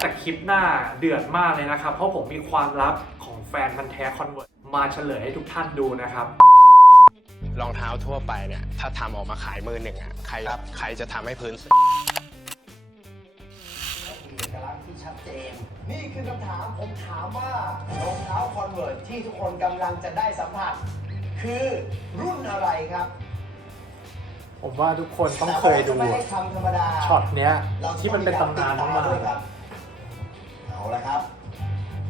แต่คลิปหน้าเดือดมากเลยนะครับ เพราะผมมีความลับของแฟนพันธ์แท้คอนเวิร์ตมาเฉลยให้ทุกท่านดูนะครับ รองเท้าทั่วไปเนี่ยถ้าทำออกมาขายมือหนึ่งอะใครใครจะทำให้พื้นมีเอกลักษณ์ที่ชัดเจน นี่คือคำถามผมถามว่ารองเท้าคอนเวิร์ตที่ทุกคนกำลังจะได้สัมผัส คือรุ่นอะไรครับผมว่าทุกคนต้องเคยดูแต่ว่าราจะไม่ได้คำธรรมดาช็อตเนี้ยเราจะที่มันเป็นตำนานต้อมางกด้วยครับ เอาละครับ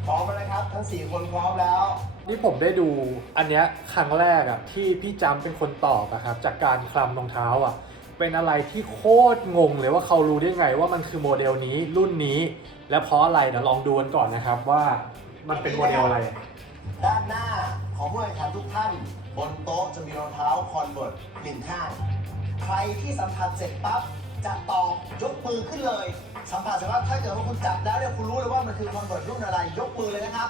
พร้อมแล้วนะครับ ทั้ง 4 คนพร้อมแล้วๆนี่ผมได้ดูอันเนี้ยครั้งแรกอะที่พี่จำเป็นคนตอบอะครับจากการคลำรองเท้าอะเป็นอะไรที่โคตรงงเลยว่าเขารู้ได้ไงว่ามันคือโมเดลนี้รุ่นนี้ และเพราะอะไรเดี๋ยวลองดูกันก่อนนะครับว่ามันเป็นโมเดลอะไร ด้านหน้าของผู้แข่งขันทุกท่าน บนโต๊ะจะมีรองเท้าคอนเวิร์ตหนึ่งข้าง ใครที่สัมผัสเสร็จปั๊บ จะตอบยกมือขึ้นเลย สัมผัสเสร็จว่าถ้าเกิดว่าคุณจับแล้วเนี่ยคุณรู้เลยว่ามันคือคอนเวิร์ตรุ่นอะไร ยกมือเลยนะครับ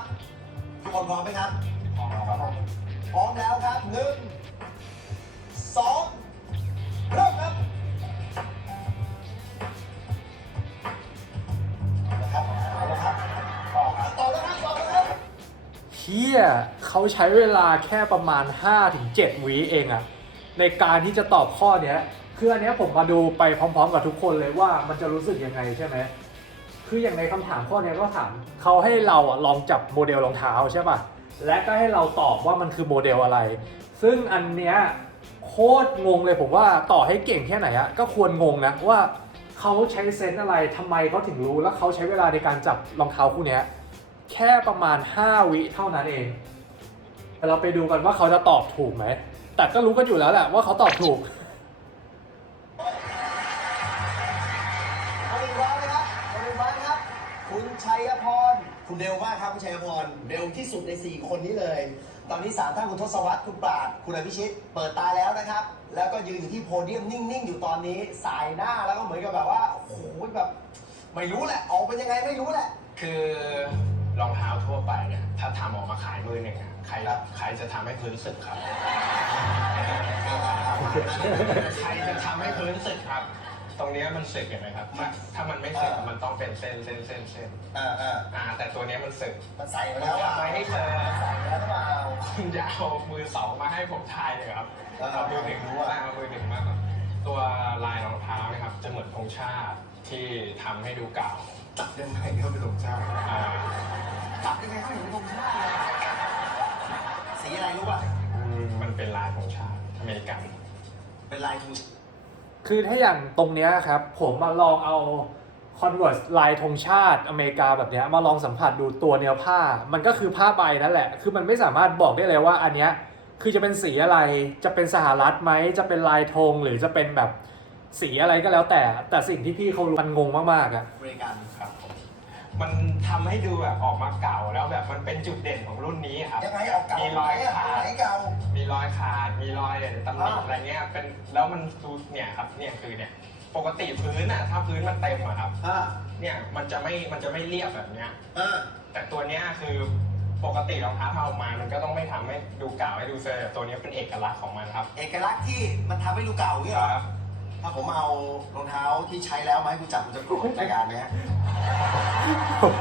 ทุกคนพร้อมไหมครับพร้อมครับพร้อมแล้วครับหนึ่งสองเริ่มครับเอาละครับเอาละครับต่อครับต่อแล้วครับต่อแล้วครับเฮียเขาใช้เวลาแค่ประมาณ 5-7วิเองอะ ในการที่จะตอบข้อเนี้ยคืออันเนี้ยผมมาดูไปพร้อม ๆ กับทุกคนเลยว่ามันจะรู้สึกยังไงใช่ไหมคืออย่างในคำถามข้อเนี้ยก็ถามเขาให้เราอะลองจับโมเดลรองเท้าใช่ป่ะและก็ให้เราตอบว่ามันคือโมเดลอะไร ซึ่งอันเนี้ยโคตรงงเลยผมว่าต่อให้เก่งแค่ไหนอะก็ควรงงนะว่าเขาใช้เซนส์อะไรทำไมเขาถึงรู้ แล้วเขาใช้เวลาในการจับรองเท้าคู่เนี้ยแค่ประมาณ 5 วิเท่านั้นเอง แต่เราไปดูกันว่าเขาจะตอบถูกไหม แต่ก็รู้กันอยู่แล้วแหละว่าเขาตอบถูก คนอื่นพร้อมไหมครับคนอื่นพร้อมครับ คุณชัยพร คุณเร็วมากครับคุณชัยพร เร็วที่สุดใน 4 คนนี้เลย ตอนนี้สามท่านคุณทศวรรษคุณปราด คุณอภิชิต เปิดตาแล้วนะครับ แล้วก็ยืนอยู่ที่โพเดียมนิ่ง ๆ อยู่ตอนนี้ สายหน้าแล้วก็เหมือนกับแบบว่า โอ้โหแบบ ไม่รู้แหละ ออกเป็นยังไงไม่รู้แหละ คือรองเท้าทั่วไปเนี่ยถ้าทำออกมาขายมือหนึ่งอะใครใครจะทำให้พื้นสึกครับ ใครจะทำให้พื้นสึกครับ ตรงเนี้ยมันสึกเห็นไหมครับถ้าถ้ามันไม่สึกเออมันต้องเป็นเส้นเส้นเส้นเส้นเออเอออ่า แต่ตัวเนี้ยมันสึก มันใส่มาแล้วอะทำไมให้เธอใส่มาแล้วหรือเปล่า คุณจะเอามือสองมาให้ผมทายเลยครับเออ เอามือหนึ่งรู้ว่าเอามือหนึ่งมากกว่าตัวลายรองเท้านะครับ จะเหมือนธงชาติที่ทำให้ดูเก่าจับยังไงก็เป็นธงชาติอ่าจับยังไงก็เห็นเป็นธงชาติเลยสีอะไรรู้ป่ะอืมมันเป็นลายธงชาติอเมริกัน เป็นลายธงคือถ้าอย่างตรงเนี้ยครับ ผมมาลองเอา Converse ลายธงชาติอเมริกาแบบเนี้ยมาลองสัมผัสดูตัวเนื้อผ้า มันก็คือผ้าใบนั่นแหละ คือมันไม่สามารถบอกได้เลยว่าอันเนี้ยคือจะเป็นสีอะไรจะเป็นสหรัฐไหมจะเป็นลายธงหรือจะเป็นแบบสีอะไรก็แล้วแต่ แต่สิ่งที่พี่เขารู้มันงงมากๆอะ อเมริกันครับผม มันทำให้ดูแบบออกมาเก่าแล้วแบบมันเป็นจุดเด่นของรุ่นนี้ครับ ยังไงเอาเก่ามีรอยขาด ไหนเก่า มีรอยขาด มีรอยตำหนิอ่า อะไรเงี้ย เป็นแล้วมันดูเนี่ยครับเนี่ยคือเนี่ยปกติพื้นอะถ้าพื้นมันเต็มอะครับ อ่าเนี่ยมันจะไม่มันจะไม่เรียบแบบเนี้ย อ่าแต่ตัวเนี้ยคือปกติรองเท้าทำออกมา มันก็ต้องไม่ทำให้ดูเก่าให้ดูเซอร์แต่ตัวเนี้ยเป็นเอกลักษณ์ของมันครับเอกลักษณ์ที่มันทำให้ดูเก่าเนี่ยเหรอครับถ้าผมเอารองเท้าที่ใช้แล้วมาให้คุณจับคุณจะโกรธรายการไหมฮะ ยอม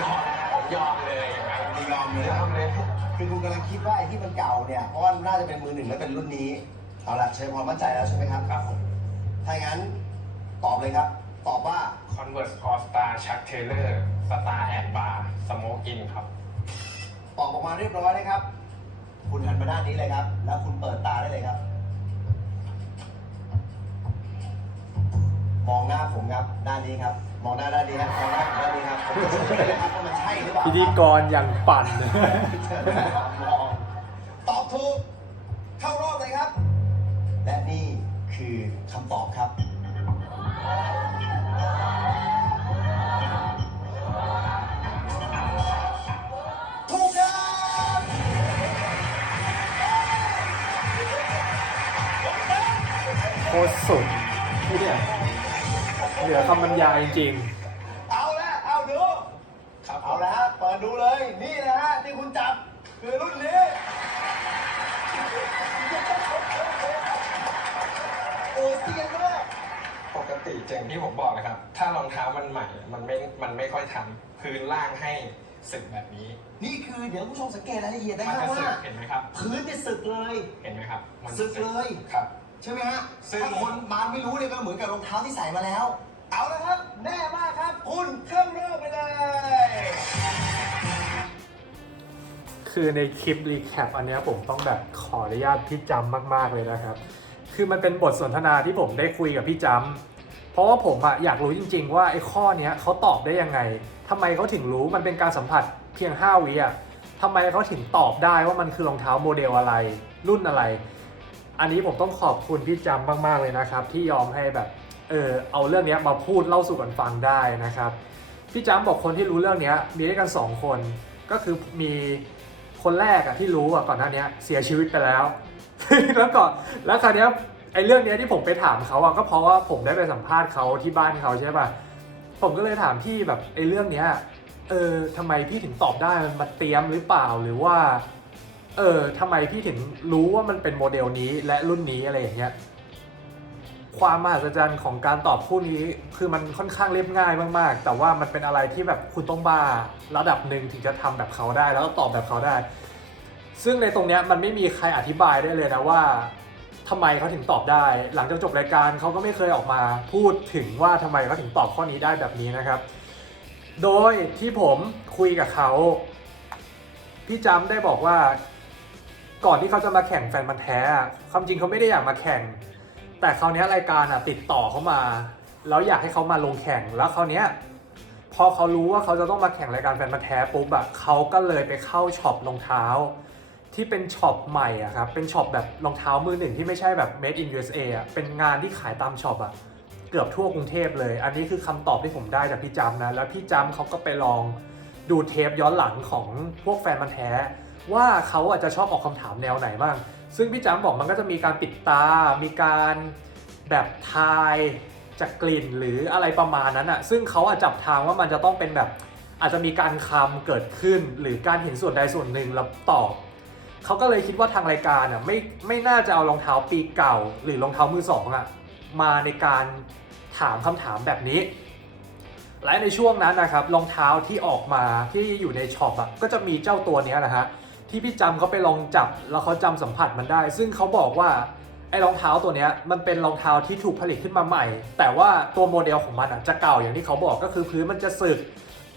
ยอมยอมเลยอย่างนั้นไม่ยอมเลยยอมเลยคือคุณกำลังคิดว่าไอ้ที่มันเก่าเนี่ยเพราะว่าน่าจะเป็นมือหนึ่งและเป็นรุ่นนี้เอาล่ะเชิญพอมั่นใจแล้วใช่ไหมครับครับผมถ้าอย่างนั้นตอบเลยครับ ตอบว่า Converse All Star Chuck Taylor Star and Bar Smoke In ครับ ตอบออกมาเรียบร้อยนะครับ คุณหันมาด้านนี้เลยครับ แล้วคุณเปิดตาได้เลยครับ มองหน้าผมครับด้านนี้ครับ มองหน้าด้านนี้ครับมองหน้าผมด้านนี้ครับผมจะเฉลยนะครับว่ามันใช่หรือเปล่าพิธีกรอย่างปั่น มองตอบถูกเข้ารอบเลยครับ และนี่คือคำตอบครับ ถูกครับ โคตรสุดที่เนี่ย เหลือคำบรรยายจริงเอาละเอาดูครับผมเอาละฮะเปิดดูเลย นี่นะฮะที่คุณจับคือรุ่นนี้ โอ้เซียนมาก ปกติอย่างที่ผมบอกนะครับ ถ้ารองเท้ามันใหม่ มันไม่ มันไม่ค่อยทำพื้นล่างให้สึกแบบนี้ นี่คือเดี๋ยวผู้ชมสังเกตรายละเอียดมันะนครับจะสึว่ากเห็นไหมครับ พื้นเนี่ยสึกเลย เห็นไหมครับ มันสึกเลย ครับ ใช่ไหมฮะซึ่ง ถ้าคนมาไม่รู้เนี่ยก็เหมือนกับรองเท้าที่ใส่มาแล้ว เอาละครับ แน่มากครับ คุณเครื่องเริ่มไปเลย คือในคลิปรีแคปอันเนี้ยผมต้องแบบขออนุญาตพี่จำมาก ๆ เลยนะครับ คือมันเป็นบทสนทนาที่ผมได้คุยกับพี่จำเพราะว่าผมอะอยากรู้จริง ๆ ว่าไอ้ข้อเนี้ยเขาตอบได้ยังไงทำไมเขาถึงรู้มันเป็นการสัมผัสเพียง 5วิอะทำไมเขาถึงตอบได้ว่ามันคือรองเท้าโมเดลอะไร รุ่นอะไร อันนี้ผมต้องขอบคุณพี่จำมาก ๆ เลยนะครับ ที่ยอมให้แบบ เออเอาเรื่องนี้มาพูดเล่าสู่กันฟังได้นะครับพี่จำบอกคนที่รู้เรื่องนี้มีด้วยกันสองคน ก็คือมีคนแรกอะที่รู้อะก่อนหน้านี้เสียชีวิตไปแล้ว แล้วก่อนแล้วคราวนี้ไอ้เรื่องนี้ที่ผมไปถามเขาอะก็เพราะว่าผมได้ไปสัมภาษณ์เขาที่บ้านเขาใช่ป่ะผมก็เลยถามพี่แบบไอ้เรื่องเนี้ยเออทำไมพี่ถึงตอบได้มันมาเตรียมหรือเปล่าหรือว่าเออทำไมพี่ถึงรู้ว่ามันเป็นโมเดลนี้และรุ่นนี้อะไรอย่างเงี้ย ความมหัศจรรย์ของการตอบคู่นี้คือมันค่อนข้างเรียบง่ายมากๆ แต่ว่ามันเป็นอะไรที่แบบคุณต้องบ้าระดับหนึ่งถึงจะทำแบบเขาได้ แล้วก็ตอบแบบเขาได้ ซึ่งในตรงเนี้ยมันไม่มีใครอธิบายได้เลยนะว่าทำไมเขาถึงตอบได้ หลังจากจบรายการเขาก็ไม่เคยออกมาพูดถึงว่าทำไมเขาถึงตอบข้อนี้ได้แบบนี้นะครับ โดยที่ผมคุยกับเขาพี่จำได้บอกว่า ก่อนที่เขาจะมาแข่งแฟนมันแท้ความจริงเขาไม่ได้อยากมาแข่ง แต่คราวนี้รายการอะติดต่อเขามาแล้วอยากให้เขามาลงแข่งแล้วคราวนี้พอเขารู้ว่าเขาจะต้องมาแข่งรายการแฟนมันแท้ปุ๊บอะเขาก็เลยไปเข้าช็อปรองเท้า ที่เป็นช็อปใหม่อะครับเป็นช็อปแบบรองเท้ามือหนึ่งที่ไม่ใช่แบบ made in USA อะเป็นงานที่ขายตามช็อปอะเกือบทั่วกรุงเทพเลย อันนี้คือคำตอบที่ผมได้จากพี่จำนะ แล้วพี่จำเขาก็ไปลองดูเทปย้อนหลังของพวกแฟนมันแท้ ว่าเขาอาจจะชอบออกคำถามแนวไหนบ้าง ซึ่งพี่จำบอกมันก็จะมีการปิดตา มีการแบบทายจากกลิ่นหรืออะไรประมาณนั้นอะซึ่งเขาอาจจับทางว่ามันจะต้องเป็นแบบอาจจะมีการคำเกิดขึ้น หรือการเห็นส่วนใดส่วนหนึ่งแล้วตอบเขาก็เลยคิดว่าทางรายการอะไม่ไม่น่าจะเอารองเท้าปีเก่า หรือรองเท้ามือสองอะมาในการถามคำถามแบบนี้ และในช่วงนั้นนะครับรองเท้าที่ออกมาที่อยู่ในช็อปอะก็จะมีเจ้าตัวนี้นะฮะ ที่พี่จำเขาไปลองจับแล้วเขาจำสัมผัสมันได้ ซึ่งเขาบอกว่าไอ้รองเท้าตัวเนี้ยมันเป็นรองเท้าที่ถูกผลิตขึ้นมาใหม่ แต่ว่าตัวโมเดลของมันอะจะเก่าอย่างที่เขาบอกก็คือพื้นมันจะสึก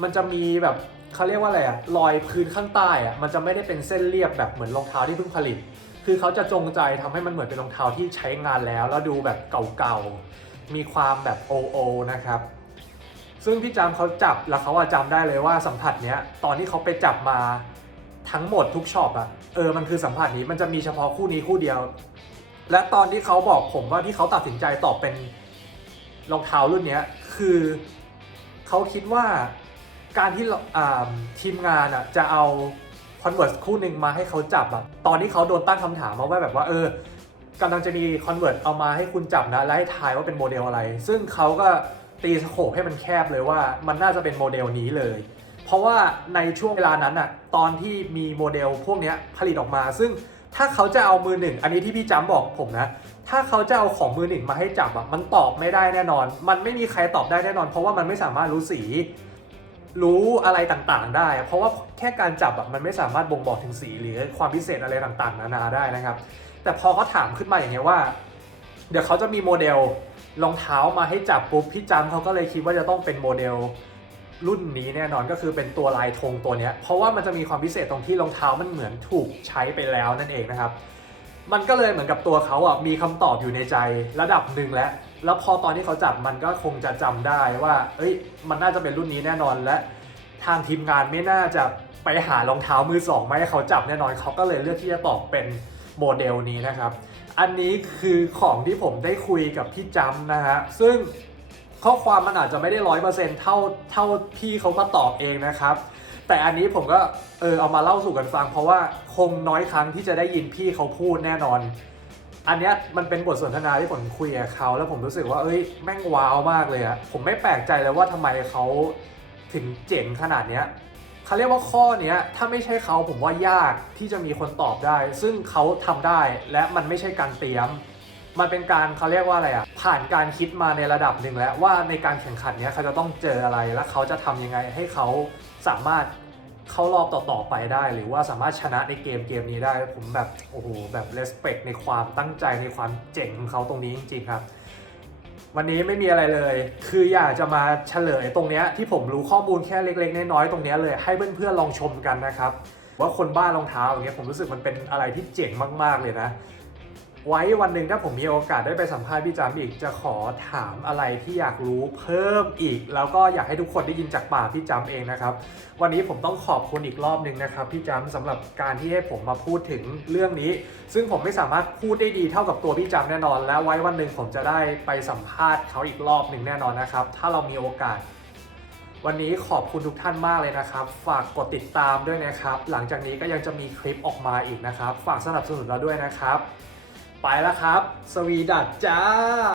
มันจะมีแบบเขาเรียกว่าอะไรอะรอยพื้นข้างใต้อะมันจะไม่ได้เป็นเส้นเรียบแบบเหมือนรองเท้าที่เพิ่งผลิต คือเขาจะจงใจทำให้มันเหมือนเป็นรองเท้าที่ใช้งานแล้ว แล้วดูแบบเก่าๆมีความแบบโอโอนะครับซึ่งพี่จำเขาจับแล้วเขาอะจำได้เลยว่าสัมผัสเนี้ยตอนที่เขาไปจับมา ทั้งหมดทุกช็อปอะเออมันคือสัมผัสนี้มันจะมีเฉพาะคู่นี้คู่เดียว และตอนที่เขาบอกผมว่าที่เขาตัดสินใจตอบเป็นรองเท้ารุ่นเนี้ยคือเขาคิดว่าการที่เราอ่าทีมงานอะจะเอา Converse คู่หนึ่งมาให้เขาจับอะตอนที่เขาโดนตั้งคำถามมาว่าแบบว่าเออกำลังจะมี Converse เอามาให้คุณจับนะ และให้ทายว่าเป็นโมเดลอะไร ซึ่งเขาก็ตีสโคปให้มันแคบเลยว่ามันน่าจะเป็นโมเดลนี้เลย เพราะว่าในช่วงเวลานั้นอะตอนที่มีโมเดลพวกนี้ผลิตออกมา ซึ่งถ้าเขาจะเอามือหนึ่ง อันนี้ที่พี่จำบอกผมนะ ถ้าเขาจะเอาของมือหนึ่งมาให้จับอะมันตอบไม่ได้แน่นอน มันไม่มีใครตอบได้แน่นอน เพราะว่ามันไม่สามารถรู้สี รู้อะไรต่างๆ ได้ เพราะว่าแค่การจับอะมันไม่สามารถบ่งบอกถึงสีหรือความพิเศษอะไรต่างๆ นานาได้นะครับ แต่พอเขาถามขึ้นมาอย่างเงี้ยว่า เดี๋ยวเขาจะมีโมเดลรองเท้ามาให้จับปุ๊บพี่จำเขาก็เลยคิดว่าจะต้องเป็นโมเดล รุ่นนี้แน่นอนก็คือเป็นตัวลายธงตัวนี้เพราะว่ามันจะมีความพิเศษตรงที่รองเท้ามันเหมือนถูกใช้ไปแล้วนั่นเองนะครับ มันก็เลยเหมือนกับตัวเขาอะมีคำตอบอยู่ในใจระดับหนึ่งแล้ว แล้วพอตอนที่เขาจับมันก็คงจะจำได้ว่า เอ้ย มันน่าจะเป็นรุ่นนี้แน่นอนและ ทางทีมงานไม่น่าจะไปหารองเท้ามือสองมาให้เขาจับแน่นอนเขาก็เลยเลือกที่จะตอบเป็นโมเดลนี้นะครับ อันนี้คือของที่ผมได้คุยกับพี่จำนะฮะซึ่ง ข้อความมันอาจจะไม่ได้ร้อยเปอร์เซ็นต์เท่าเท่าพี่เขาก็ตอบเองนะครับ แต่อันนี้ผมก็เออเอามาเล่าสู่กันฟัง เพราะว่าคงน้อยครั้งที่จะได้ยินพี่เขาพูดแน่นอน อันนี้มันเป็นบทสนทนาที่ผมคุยกับเขา แล้วผมรู้สึกว่าเอ้ยแม่งว้าวมากเลยอะผมไม่แปลกใจเลยว่าทำไมเขาถึงเจ๋งขนาดเนี้ยเขาเรียกว่าข้อเนี้ยถ้าไม่ใช่เขาผมว่ายากที่จะมีคนตอบได้ ซึ่งเขาทำได้และมันไม่ใช่การเตรียม มันเป็นการเขาเรียกว่าอะไรอะผ่านการคิดมาในระดับหนึ่งแล้วว่าในการแข่งขันเนี้ยเขาจะต้องเจออะไรและเขาจะทำยังไงให้เขาสามารถเข้ารอบต่อๆไปได้ หรือว่าสามารถชนะในเกมเกมนี้ได้ผมแบบโอ้โหแบบเลสเ c t ในความตั้งใจในความเจ๋งของเขาตรงนี้จริงๆครับ วันนี้ไม่มีอะไรเลย คืออยากจะมาเฉลยตรงเนี้ยที่ผมรู้ข้อมูลแค่เล็กๆน้อยๆตรงเนี้ยเลยให้เพื่อนๆลองชมกันนะครับว่าคนบ้ารองเท้าอย่างเงี้ยผมรู้สึกมันเป็นอะไรที่เจ๋งมากๆเลยนะ ไว้วันหนึ่งถ้าผมมีโอกาสได้ไปสัมภาษณ์พี่จำอีกจะขอถามอะไรที่อยากรู้เพิ่มอีก แล้วก็อยากให้ทุกคนได้ยินจากปากพี่จำเองนะครับ วันนี้ผมต้องขอบคุณอีกรอบหนึ่งนะครับพี่จำสำหรับการที่ให้ผมมาพูดถึงเรื่องนี้ ซึ่งผมไม่สามารถพูดได้ดีเท่ากับตัวพี่จำแน่นอน และไว้วันหนึ่งผมจะได้ไปสัมภาษณ์เขาอีกรอบหนึ่งแน่นอนนะครับ ถ้าเรามีโอกาสวันนี้ขอบคุณทุกท่านมากเลยนะครับ ฝากกดติดตามด้วยนะครับ หลังจากนี้ก็ยังจะมีคลิปออกมาอีกนะครับ ฝากสนับสนุนเราด้วยนะครับ ไปแล้วครับ สวีดัตจ้า